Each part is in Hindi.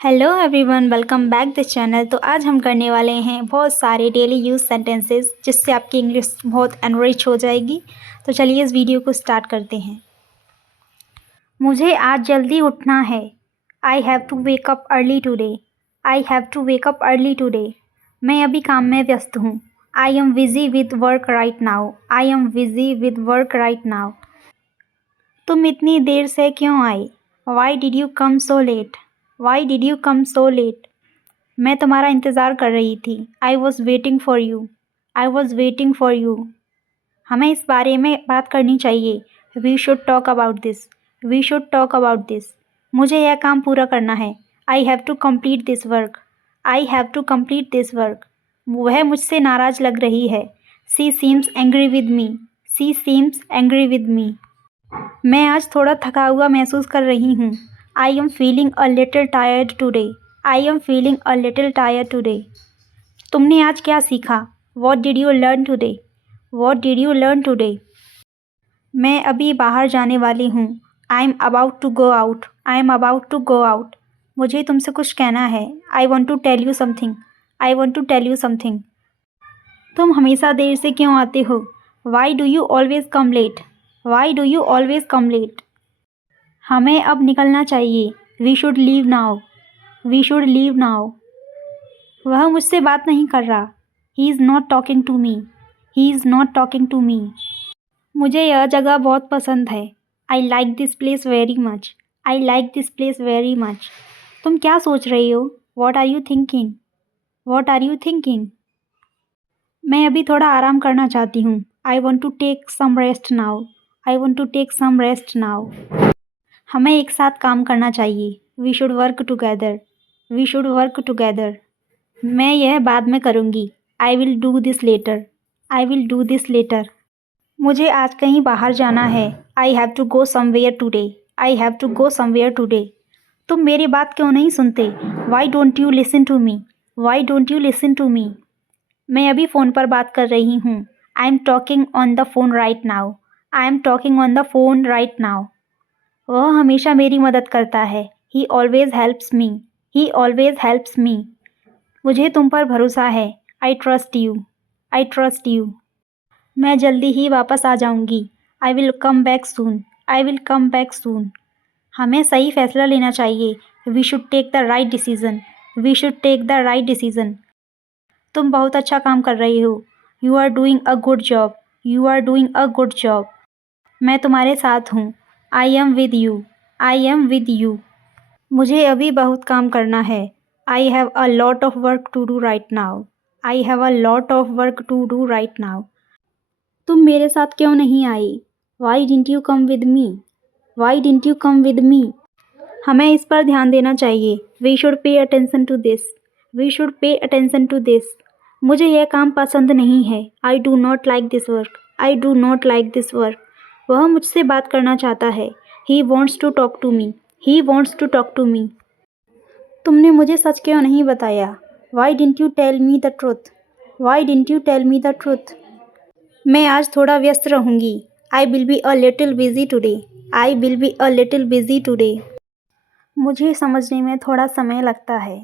Hello everyone, welcome back the channel. तो आज हम करने वाले हैं बहुत सारे डेली यूज़ सेंटेंसेस जिससे आपकी इंग्लिश बहुत एनरिच हो जाएगी। तो चलिए इस वीडियो को स्टार्ट करते हैं। मुझे आज जल्दी उठना है। I have to wake up early today. I have to wake up early today. मैं अभी काम में व्यस्त हूँ। I am busy with work right now. I am busy with work right now. तुम इतनी देर से क्यों आई? Why did you come so late? Why did you come so late? मैं तुम्हारा इंतज़ार कर रही थी। I was waiting for you. I was waiting for you. हमें इस बारे में बात करनी चाहिए। We should talk about this. We should talk about this. मुझे यह काम पूरा करना है। I have to complete this work. I have to complete this work. वह मुझसे नाराज़ लग रही है। She seems angry with me. She seems angry with me. मैं आज थोड़ा थका हुआ महसूस कर रही हूँ। I am feeling a little tired today. I am feeling a little tired today. तुमने आज क्या सीखा? What did you learn today? What did you learn today? मैं अभी बाहर जाने वाली हूँ। I am about to go out. I am about to go out. मुझे तुमसे कुछ कहना है। I want to tell you something. I want to tell you something. तुम हमेशा देर से क्यों आते हो? Why do you always come late? Why do you always come late? हमें अब निकलना चाहिए। We should leave now. We should leave now. वह मुझसे बात नहीं कर रहा। He is not talking to me. He is not talking to me. मुझे यह जगह बहुत पसंद है। I like this place very much. I like this place very much. तुम क्या सोच रही हो? What are you thinking? What are you thinking? मैं अभी थोड़ा आराम करना चाहती हूँ। I want to take some rest now. I want to take some rest now. हमें एक साथ काम करना चाहिए। We should work together. We should work together. मैं यह बाद में करूँगी। I will do this later. I will do this later. मुझे आज कहीं बाहर जाना है। I have to go somewhere today. I have to go somewhere today. तुम मेरी बात क्यों नहीं सुनते? Y don't you listen to me? Why don't you listen to me? मैं अभी फ़ोन पर बात कर रही हूँ। I am talking on the phone right now. I am talking on the phone right now. वह हमेशा मेरी मदद करता है। He always helps me. He always helps me. मुझे तुम पर भरोसा है। I trust you. I trust you. मैं जल्दी ही वापस आ जाऊंगी। I will come back soon. I will come back soon. हमें सही फैसला लेना चाहिए। We should take the right decision. We should take the right decision. तुम बहुत अच्छा काम कर रही हो। You are doing a good job. You are doing a good job. मैं तुम्हारे साथ हूँ। I am with you. I am with you. मुझे अभी बहुत काम करना है। I have a lot of work to do right now. I have a lot of work to do right now. तुम मेरे साथ क्यों नहीं आई? Why didn't you come with me? Why didn't you come with me? हमें इस पर ध्यान देना चाहिए। We should pay attention to this. We should pay attention to this. मुझे यह काम पसंद नहीं है। I do not like this work. I do not like this work. वह मुझसे बात करना चाहता है। ही wants to talk to me. He wants to talk to me. तुमने मुझे सच क्यों नहीं बताया? Why didn't you tell me the truth? Why didn't you tell me the truth? मैं आज थोड़ा व्यस्त रहूँगी। I will be a little busy today. I will be a little busy today. मुझे समझने में थोड़ा समय लगता है।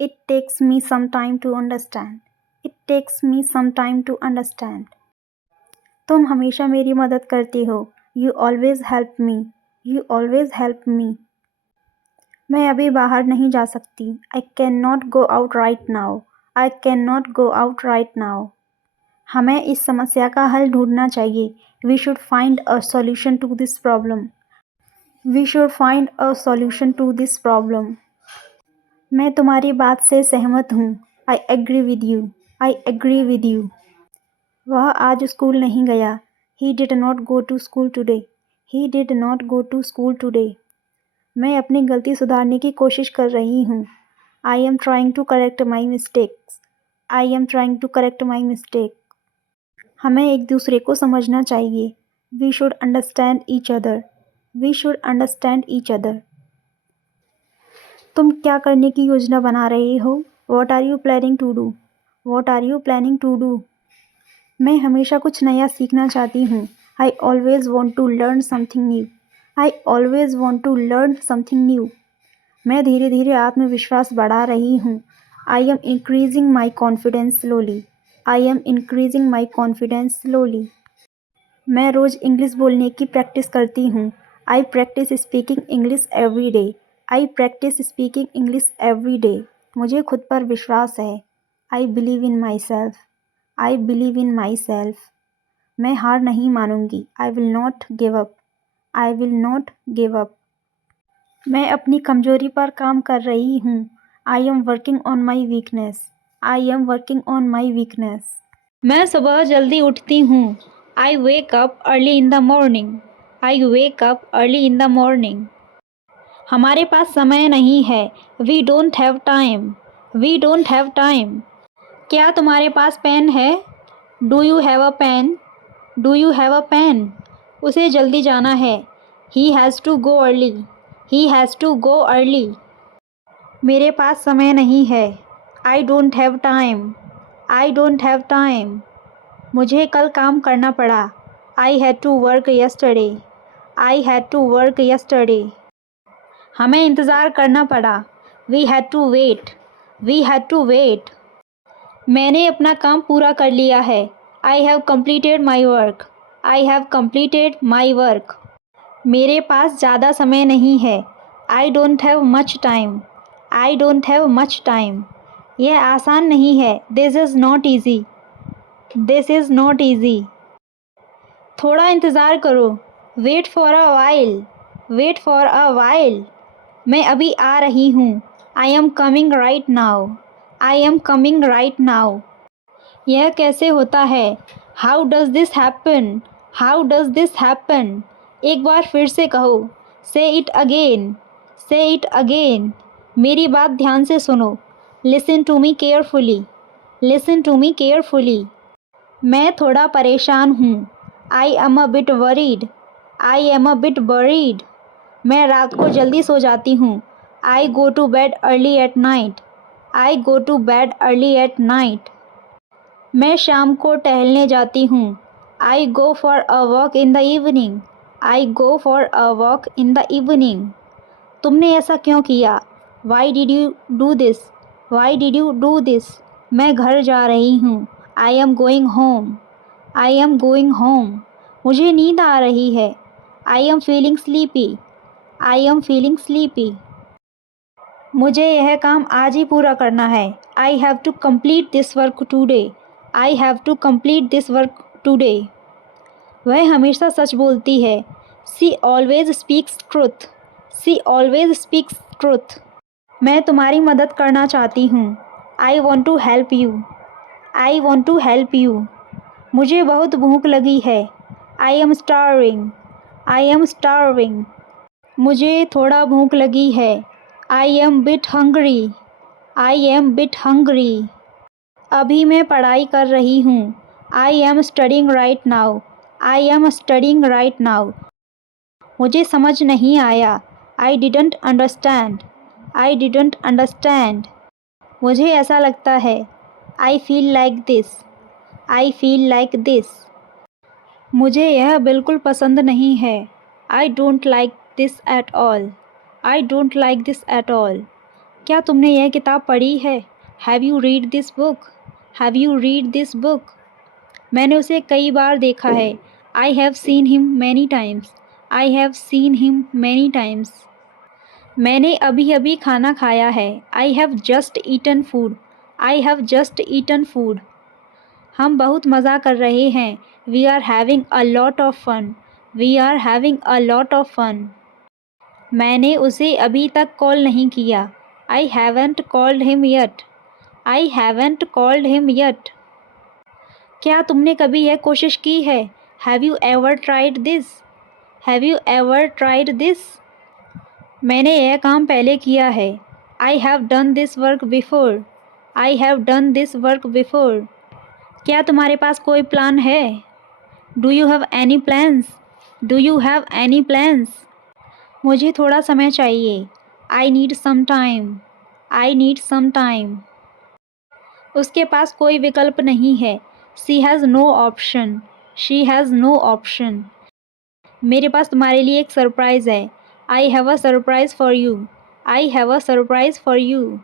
It takes me some time to understand. It takes me some time to understand. तुम हमेशा मेरी मदद करती हो। You always help me. You always help me. मैं अभी बाहर नहीं जा सकती। I can not go out right now. I can not go out right now. हमें इस समस्या का हल ढूंढना चाहिए। We should find a solution to this problem. We should find a solution to this problem. मैं तुम्हारी बात से सहमत हूँ। I agree with you. I agree with you. वह आज स्कूल नहीं गया। He did not go to school today. He did not go to school today. मैं अपनी गलती सुधारने की कोशिश कर रही हूँ। I am trying to correct my mistakes. I am trying to correct my mistake. हमें एक दूसरे को समझना चाहिए। We should understand each other. We should understand each other. तुम क्या करने की योजना बना रहे हो? What are you planning to do? What are you planning to do? मैं हमेशा कुछ नया सीखना चाहती हूँ। I always want to learn something new. I always want to learn something new. मैं धीरे धीरे आत्मविश्वास बढ़ा रही हूँ। I am increasing my confidence slowly. I am increasing my confidence slowly. मैं रोज़ इंग्लिश बोलने की प्रैक्टिस करती हूँ। I practice speaking English every day. I practice speaking English every day. मुझे खुद पर विश्वास है। I believe in myself. I believe in myself. मैं हार नहीं मानूंगी। I will not give up. I will not give up. मैं अपनी कमजोरी पर काम कर रही हूँ। I am working on my weakness. I am working on my weakness. मैं सुबह जल्दी उठती हूँ। I wake up early in the morning. I wake up early in the morning. हमारे पास समय नहीं है। We don't have time. We don't have time. क्या तुम्हारे पास पेन है? Do you have a pen? Do you have a pen? उसे जल्दी जाना है। He has to go early. He has to go early. मेरे पास समय नहीं है। I don't have time. I don't have time. मुझे कल काम करना पड़ा। I had to work yesterday. I had to work yesterday. हमें इंतज़ार करना पड़ा। We had to wait. We had to wait. मैंने अपना काम पूरा कर लिया है। I have completed my work. I have completed my work. मेरे पास ज़्यादा समय नहीं है। I don't have much time. I don't have much time. यह आसान नहीं है। This is not easy. This is not easy. थोड़ा इंतज़ार करो। Wait for a while. Wait for a while. मैं अभी आ रही हूँ। I am coming right now. I am coming right now. यह कैसे होता है? How does this happen? How does this happen? एक बार फिर से कहो। Say it again. Say it again. मेरी बात ध्यान से सुनो। Listen to me carefully. Listen to me carefully. मैं थोड़ा परेशान हूँ। I am a bit worried. I am a bit worried. मैं रात को जल्दी सो जाती हूँ। I go to bed early at night. I go to bed early at night. मैं शाम को टहलने जाती हूँ। I go for a walk in the evening. I go for a walk in the evening. तुमने ऐसा क्यों किया? Why did you do this? Why did you do this? मैं घर जा रही हूँ। I am going home. I am going home. मुझे नींद आ रही है। I am feeling sleepy. I am feeling sleepy. मुझे यह काम आज ही पूरा करना है। I have to complete this work today. I have to complete this work today. वह हमेशा सच बोलती है। She always speaks truth. She always speaks truth. मैं तुम्हारी मदद करना चाहती हूँ। I want to help you. I want to help you. मुझे बहुत भूख लगी है। I am starving. I am starving. मुझे थोड़ा भूख लगी है। I M bit hungry. I am bit hungry. अभी मैं पढ़ाई कर रही हूँ। I am studying right now. I am studying right now. मुझे समझ नहीं आया। I didn't understand. I didn't understand. मुझे ऐसा लगता है। I feel like this. I feel like this. मुझे यह बिल्कुल पसंद नहीं है। I don't like this at all. I don't like this at all. क्या तुमने यह किताब पढ़ी है? Have you read this book? Have you read this book? मैंने उसे कई बार देखा है। I have seen him many times. I have seen him many times. मैंने अभी अभी खाना खाया है। I have just eaten food. I have just eaten food. हम बहुत मज़ा कर रहे हैं। We are having a lot of fun. We are having a lot of fun. मैंने उसे अभी तक कॉल नहीं किया। I haven't called him yet. I haven't called him yet. क्या तुमने कभी यह कोशिश की है? Have you ever tried this? Have you ever tried this? मैंने यह काम पहले किया है। I have done this work before. I have done this work before. क्या तुम्हारे पास कोई प्लान है? Do you have any plans? Do you have any plans? मुझे थोड़ा समय चाहिए। आई need some time. I need some time. उसके पास कोई विकल्प नहीं है। She has no option. She has no option. मेरे पास तुम्हारे लिए एक सरप्राइज़ है। I have a surprise for you. I have a surprise for you.